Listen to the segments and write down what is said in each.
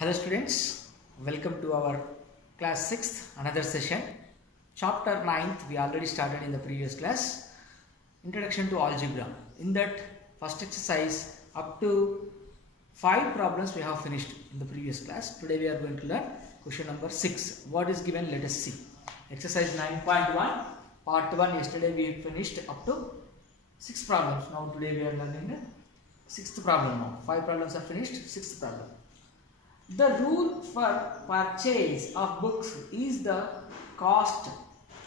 Hello students, welcome to our class 6th, another session. Chapter 9th we already started in the previous class. Introduction to algebra. In that first exercise up to 5 problems we have finished in the previous class. Today we are going to learn question number 6. What is given? Let us see. Exercise 9.1 part 1. Yesterday we finished up to 6 problems. Now today we are learning the 6th problem now. 5 problems are finished, 6th problem. The rule for purchase of books is the cost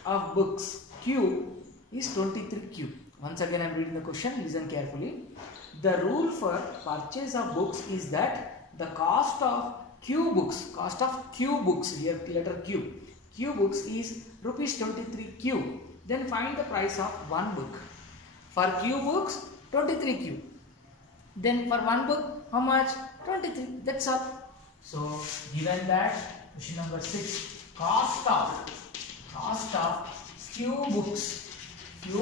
of books Q is 23Q. Once again I am reading the question, listen carefully. The rule for purchase of books is that the cost of Q books, here letter Q. Q books is rupees 23Q. Then find the price of one book. For Q books 23Q. Then for one book how much? 23. That's all. So given that question number 6, cost of Q books is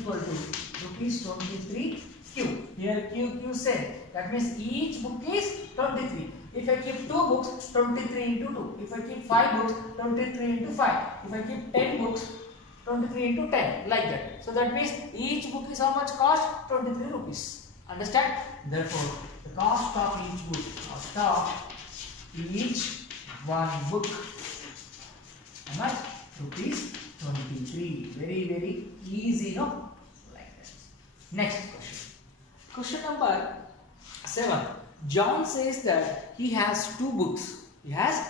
equal to rupees 23Q. Here Q said, that means each book is 23. If I keep 2 books, 23 into 2. If I keep 5 books, 23 into 5. If I keep 10 books, 23 into 10, like that. So that means each book is how much cost? 23 rupees. Understand? Therefore, the cost of each book, one book, how much? Rupees 23. Very easy, no? Like that. Next question. Question number 7. John says that he has 2 books. He has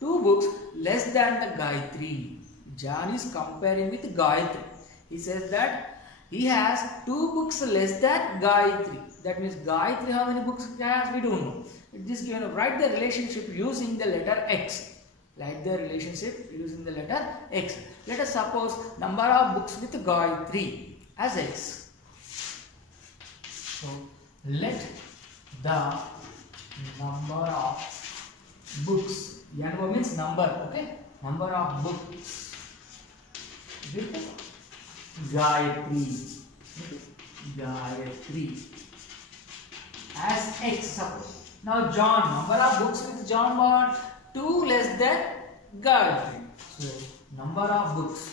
2 books less than the Gayatri. John is comparing with Gayatri. He says that he has 2 books less than Gayatri. That means Gayatri, how many books he has? We don't know. It is given. Write the relationship using the letter X. Write the relationship using the letter X. Let us suppose number of books with Gayatri as X. So let the number of books. N means number. Okay. Number of books with Gayatri as X, suppose. Now John, number of books with John what? 2 less than Gayatri. So number of books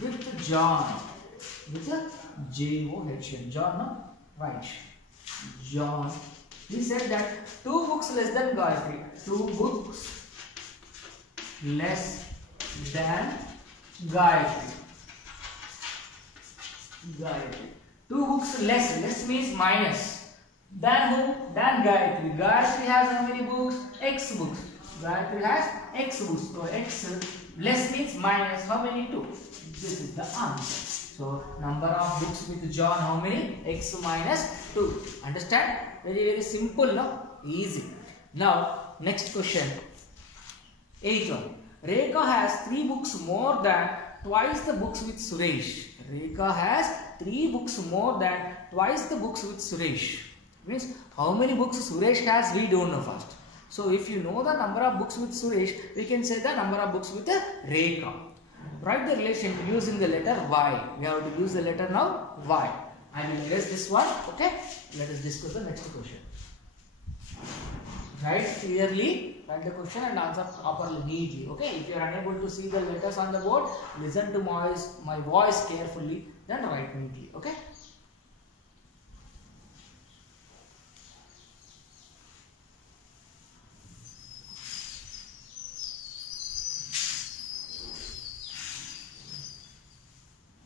with John, with a J-O-H-N. John, no? Right. John. He said that 2 books less than Gayatri. 2 books less than Gayatri. 2 books less means minus. Than who? Than Gayatri. Gayatri has how many books? X books. Gayatri has X books. So X less means minus. How many? 2. This is the answer. So number of books with John, how many? X minus 2. Understand? Very simple, no? Easy. Now next question. 8th one. Rekha has 3 books more than twice the books with Suresh. Rekha has 3 books more than twice the books with Suresh. Means how many books Suresh has, we don't know first. So if you know the number of books with Suresh, we can say the number of books with Rekha. Write the relation using the letter Y. We have to use the letter now Y. I will erase this one. Okay. Let us discuss the next question. Write clearly, write the question and answer properly, neatly. Okay. If you are unable to see the letters on the board, listen to my voice carefully, then write neatly. Okay.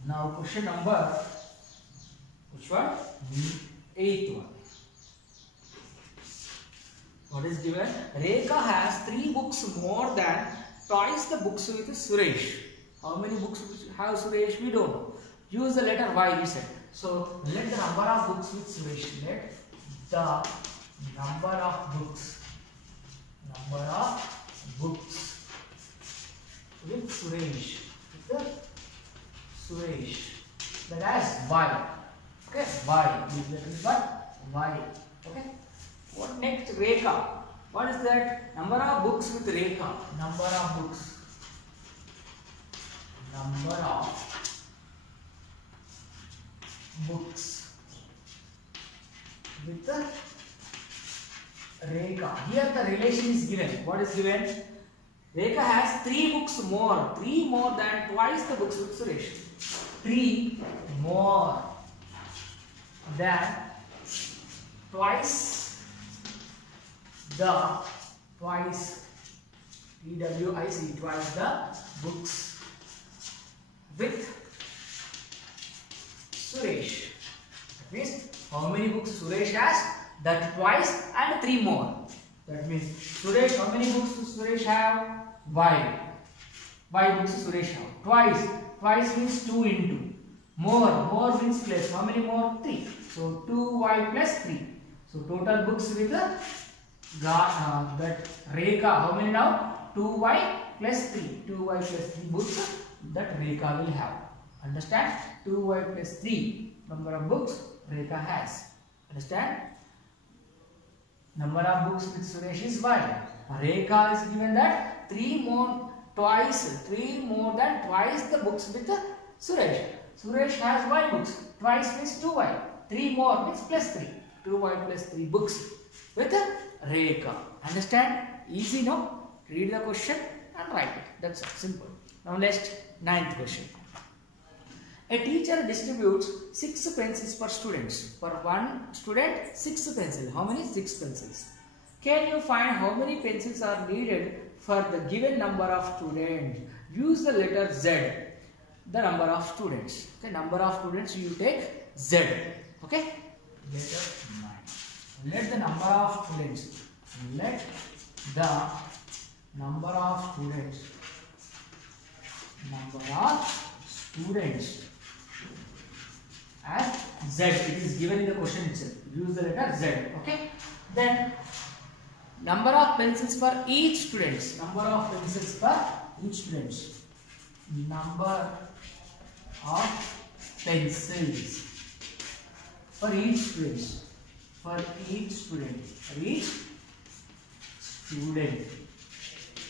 Now question number, which one? 8th one. What is given? Rekha has 3 books more than twice the books with Suresh. How many books have Suresh? We don't know. Use the letter Y, we said. So let the number of books with Suresh. Let the number of books with Suresh. That has Y. Okay, Y. This is what? Y. Okay. What next? Rekha. What is that? Number of books with Rekha. Number of books with the Rekha. Here the relation is given. What is given? Rekha has 3 books more. 3 more than twice the books with Suresh. 3 more than twice the twice the books with Suresh. That means how many books Suresh has? That twice and 3 more. That means Suresh, how many books does Suresh have? Y. Y books does Suresh have? Twice. Twice means 2 into. More means plus. How many more? 3. So 2y plus 3. So total books with that Rekha. How many now? 2y plus 3. 2y plus 3 books that Rekha will have. Understand? 2y plus 3 number of books Rekha has. Understand? Number of books with Suresh is y. Rekha is given that 3 more than twice the books with Suresh. Suresh has y books. Twice means 2y. 3 more means plus 3. 2y plus 3 books with Rekha. Understand? Easy, no? Read the question and write it. That's simple. Now next, 9th question. A teacher distributes 6 pencils per student. For one student, 6 pencils. How many? 6 pencils. Can you find how many pencils are needed for the given number of students? Use the letter Z. The number of students. Okay, number of students you take Z. Okay. Letter 9. Let the number of students. Let the number of students. As Z. It is given in the question itself. Use the letter Z. Okay. Then number of pencils for each student. Number of pencils for each student. Number of pencils for each student. For each student.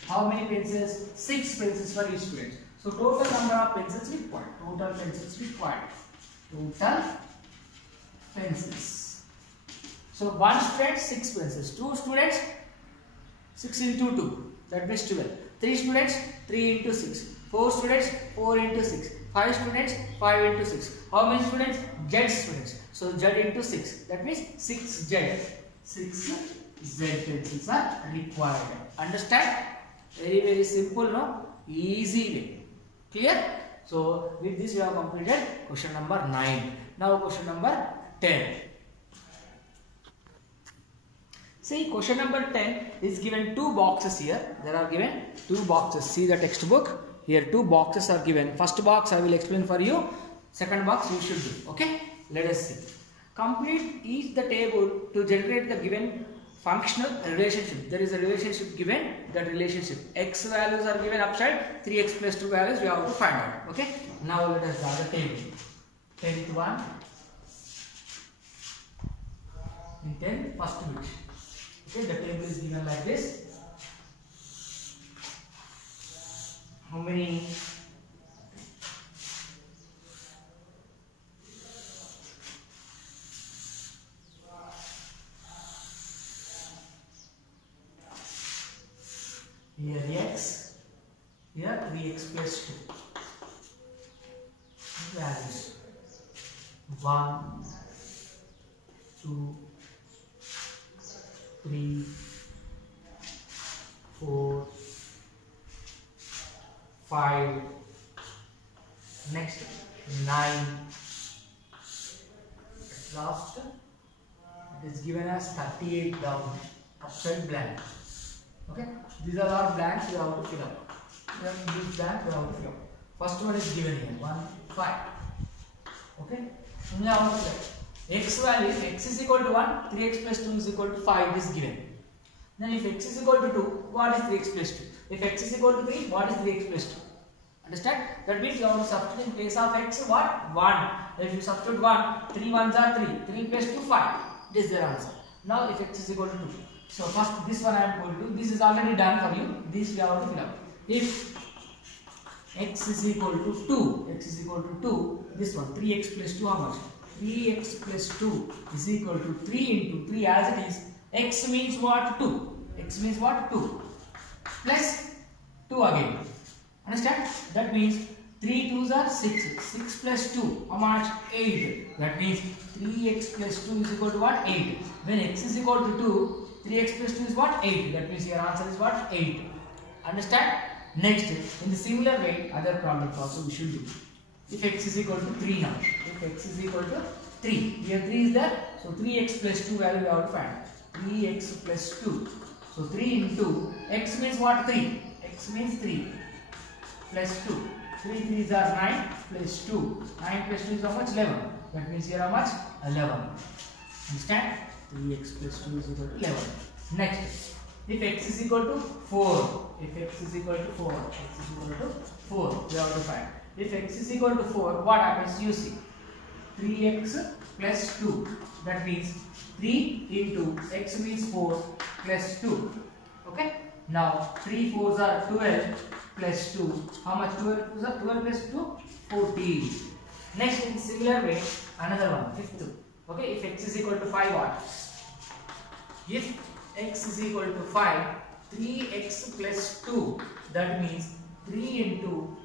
How many pencils? 6 pencils for each student. So total number of pencils required. Total pencils. So one student 6 pencils. 2 students 6 into 2. That means 12. 3 students 3 into 6. 4 students 4 into 6. 5 students 5 into 6. How many students? Z students. So Z into 6. That means 6 Z. 6 Z pencils are required. Understand? Very simple, no? Easy way. Clear? So with this we have completed question number 9. Now question number 10. See, question number 10 is given 2 boxes here. There are given 2 boxes. See the textbook. Here 2 boxes are given. First box I will explain for you. Second box you should do. Okay? Let us see. Complete each the table to generate the given functional relationship. There is a relationship given. That relationship. X values are given upside. 3x plus 2 values we have to find out. Okay? Now let us draw the table. 10th one. In 10th first bit. Okay, the table is given like this. How many? Here x, here 3x plus 2. Values 1, 2, 3, 4, 5, next 9, last it is given as 38 down, upside blank. Okay, these are all blanks we have to fill up. Then these blanks we have to fill up. First one is given here 1, 5. Okay, now x value, if x is equal to 1, 3x plus 2 is equal to 5 is given. Then if x is equal to 2, what is 3x plus 2? If x is equal to 3, what is 3x plus 2? Understand? That means you have to substitute in place of x what? 1. If you substitute 1, 3 ones are 3. 3 plus 2, 5. This is their answer. Now if x is equal to 2. So first this one I am going to do. This is already done for you. This we have to fill up. If x is equal to 2, this one 3x plus 2 how much? 3x plus 2 is equal to 3 into 3 as it is. X means what? 2. X means what? 2. Plus 2 again. Understand? That means 3 2s are 6. 6 plus 2, how much? 8. That means 3x plus 2 is equal to what? 8. When x is equal to 2, 3x plus 2 is what? 8. That means your answer is what? 8. Understand? Next, in the similar way, other problems also we should do. If x is equal to 3 now. If x is equal to 3. Here 3 is there. So 3x plus 2 value we have to find. 3x plus 2. So 3 into x means what? 3. X means 3 plus 2. 3 3s are 9 plus 2. 9 plus 2 is how much? 11. That means here how much? 11. Understand? 3x plus 2 is equal to 11. Next, if x is equal to 4. If x is equal to 4. X is equal to 4. We have to find. If x is equal to 4, what happens? You see. 3x plus 2. That means 3 into x means 4 plus 2. Okay? Now 3 4s are 12 plus 2. How much? 12 plus 2? 14. Next, in similar way, another one, fifth. Okay? If x is equal to 5, what? If x is equal to 5, 3x plus 2. That means 3 into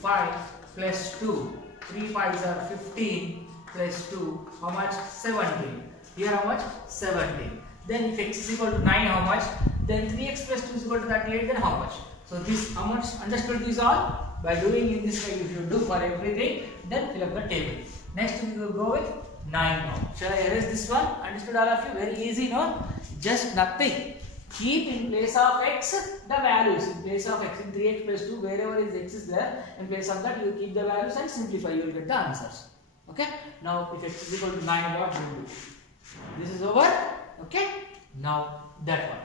5 plus 2. 3 5s are 15 plus 2. How much? 17. Here how much? 17. Then if x is equal to 9, how much? Then 3x plus 2 is equal to 38. Then how much? So this, how much? Understood this all? By doing in this way, if you do for everything, then fill up the table. Next we will go with 9 now. Shall I erase this one? Understood all of you? Very easy, no? Just nothing. Keep in place of x the values. In place of x, in 3x plus 2, wherever is x is there, in place of that you keep the values and simplify. You will get the answers. Okay? Now if x is equal to 9, what you will do? This is over. Okay? Now that one.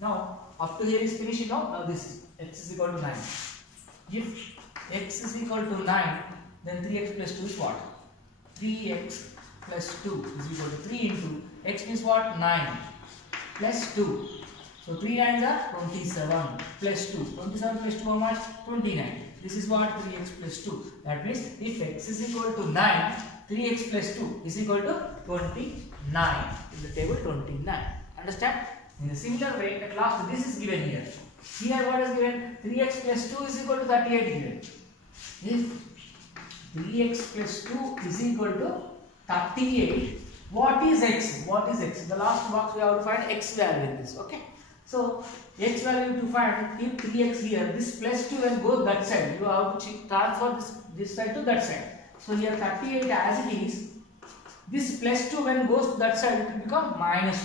Now up to here is finished. Now this is x is equal to 9. If x is equal to 9, then 3x plus 2 is what? 3x plus 2 is equal to 3 into x means what? 9 plus 2. So 3 9s are 27 plus 2. 27 plus 2 how much? 29. This is what? 3x plus 2. That means if x is equal to 9, 3x plus 2 is equal to 29. In the table 29. Understand? In a similar way, at last this is given here. Here what is given? 3x plus 2 is equal to 38 given. If 3x plus 2 is equal to 38, what is x? What is x? In the last box we have to find x value in this. Okay. So x value to find, keep 3x here. This plus 2 and go that side. You have to transfer this side to that side. So here 38 as it is. This plus 2 when goes to that side it will become minus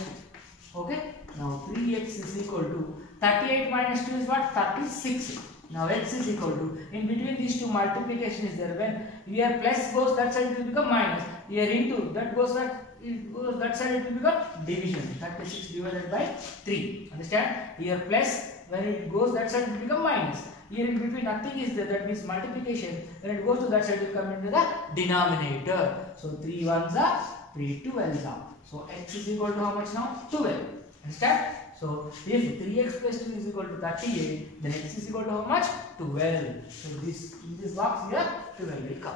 2. Okay. Now 3x is equal to 38 minus 2 is what? 36. Now x is equal to, in between these two multiplication is there. When here plus goes that side it will become minus. Here into that goes that side it will become division. 36 divided by 3. Understand? Here plus, when it goes that side it will become minus. Here in between nothing is there. That means multiplication. When it goes to that side it will come into the denominator. So 3 1s are 3 12s are. So x is equal to how much now? 12. Understand? So if 3x plus 2 is equal to 38, then x is equal to how much? 12. So this in this box here 12 will come.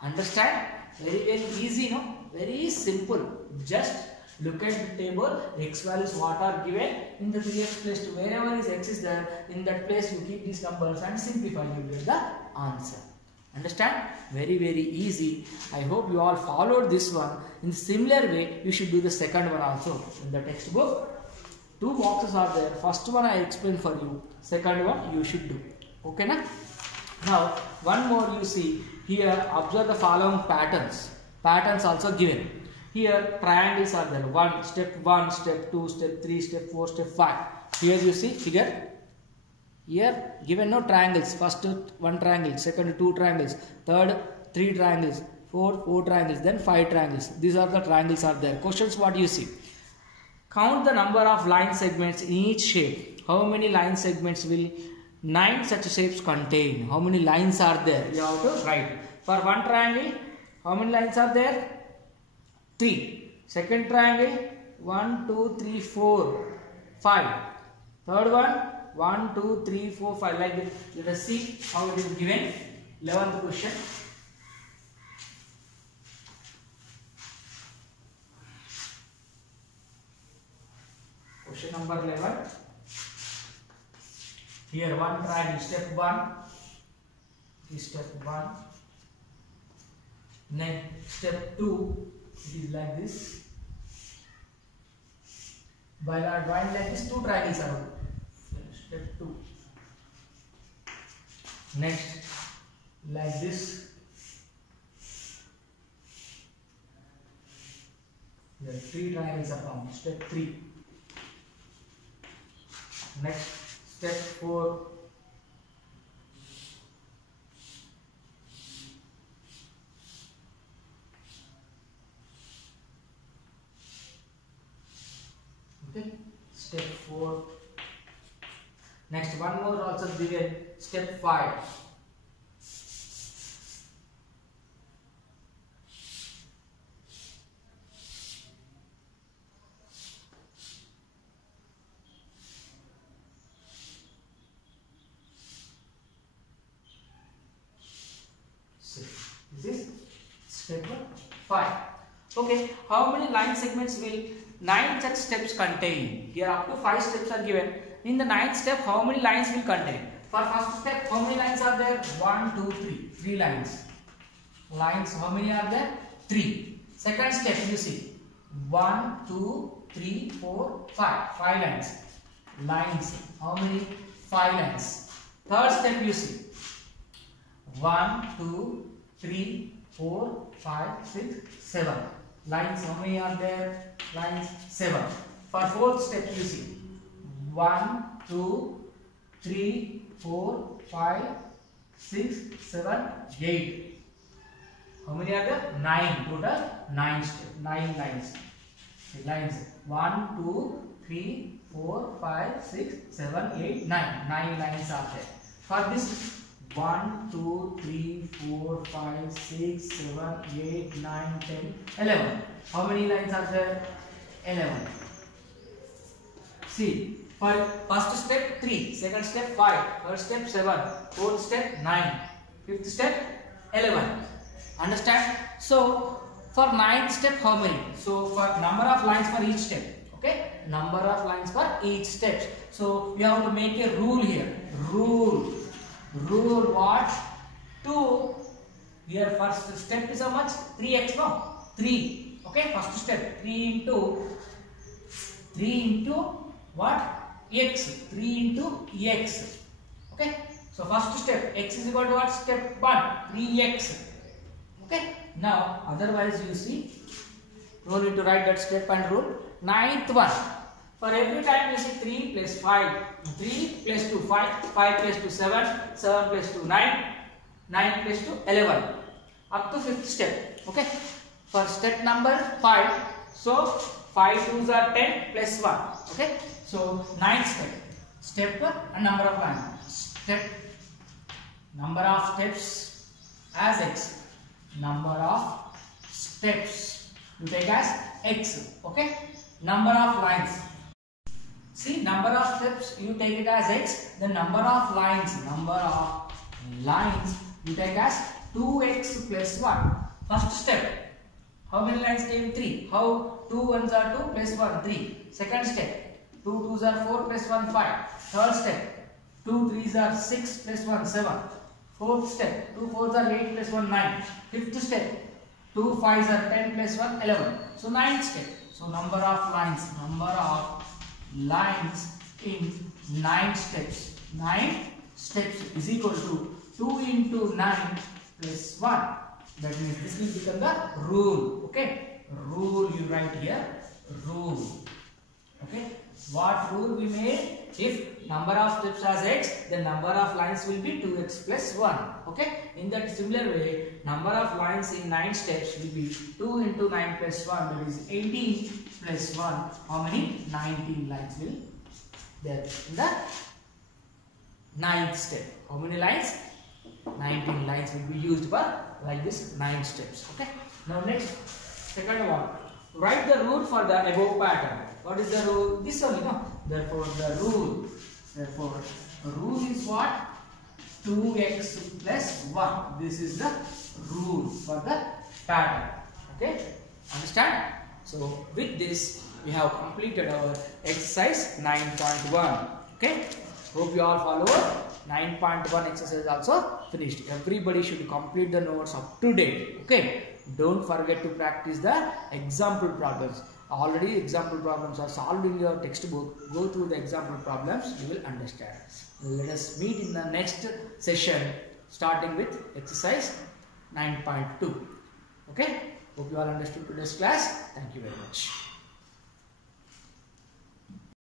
Understand? Very easy, no? Very simple. Just look at the table. X values what are given in the 3x plus 2. Wherever is x is there, in that place you keep these numbers and simplify. You get the answer. Understand? Very easy. I hope you all followed this one. In similar way, you should do the second one also in the textbook. 2 boxes are there. First one I explained for you. Second one you should do. Okay, na? Now one more you see here. Observe the following patterns. Patterns also given. Here triangles are there. 1, step 1, step 2, step 3, step 4, step 5. Here you see figure. Here given no triangles. First 1 triangle, second 2 triangles, third 3 triangles, 4 triangles, then 5 triangles. These are the triangles are there. Questions what you see. Count the number of line segments in each shape. How many line segments will 9 such shapes contain? How many lines are there? You have to write. For one triangle, how many lines are there? 3. Second triangle, 1, 2, 3, 4. 5. Third one, 1, 2, 3, 4, 5, like this. Let us see how it is given. 11th question. Question number 11. Here one triangle, step 1 is step 1. Next step 2 is like this. While I drawing like this, 2 triangles are over. Step 2. Next, like this. Here 3 triangles are found. Step 3. Next, step 4. Okay, step 4. Next, one more also given, step 5. This is step 5. Okay, how many line segments will 9 such steps contain? Here up to 5 steps are given. In the 9th step, how many lines will contain? For first step, how many lines are there? 1, 2, 3. 3 lines. Lines, how many are there? 3. Second step, you see. 1, 2, 3, 4, 5. 5 lines. Lines, how many? 5 lines. Third step, you see. 1, 2, 3, 4, 5, 6, 7. Lines, how many are there? Lines 7. For fourth step, you see 1, 2, 3, 4, 5, 6, 7, 8. How many are there? 9. Total 9 steps. 9 lines. Lines 1, 2, 3, 4, 5, 6, 7, 8, 9. 9 lines are there. For this 1, 2, 3, 4, 5, 6, 7, 8, 9, 10, 11. How many lines are there? 11. See, for first step 3, second step 5, third step 7, fourth step 9, fifth step 11. Understand? So, for 9th step how many? So, for number of lines for each step. Okay? Number of lines for each step. So, we have to make a rule here. Rule what? 2. Here first step is how much? 3x, no? 3. Okay, first step 3 into what? X. 3 into x. Okay, so first step x is equal to what? Step 1, 3x. Okay, now otherwise you see, no need to write that step and rule. 9th one, for every time you see 3 plus 5, 3 plus 2 5, 5 plus 2 7, 7 plus 2 9, 9 plus 2 11, up to 5th step. Okay, for step number 5, so 5 2s are 10 plus 1. Okay, so 9th step, step 1 and number of lines. Step number of steps as x, number of steps you take as x. Okay, number of lines. See, number of steps you take it as x, the number of lines you take as 2x plus 1. First step, how many lines came? 3. How 2 1s are 2 plus 1 3. Second step, 2 2s are 4 plus 1 5. Third step, 2 3s are 6 plus 1 7. Fourth step, 2 4s are 8 plus 1 9. Fifth step, 2 5s are 10 plus 1 11. So 9th step. So number of lines in 9 steps. 9 steps is equal to 2 into 9 plus 1. That means this will become the rule. Okay, rule you write here. Rule. Okay, what rule we made? If number of steps as x, the number of lines will be 2x plus 1. Okay, in that similar way, number of lines in 9 steps will be 2 into 9 plus 1, that is 18 plus 1. How many? 19 lines will there in the 9th step. How many lines? 19 lines will be used for like this 9 steps. Okay, now next, second one, write the rule for the above pattern. What is the rule? This only, no? Therefore, the rule. Therefore, rule is what? 2x plus 1. This is the rule for the pattern. Okay? Understand? So, with this, we have completed our exercise 9.1. Okay? Hope you all follow. 9.1 exercise also finished. Everybody should complete the notes up to date. Okay? Don't forget to practice the example problems. Already example problems are solved in your textbook. Go through the example problems, you will understand. Let us meet in the next session starting with exercise 9.2. Okay? Hope you all understood today's class. Thank you very much.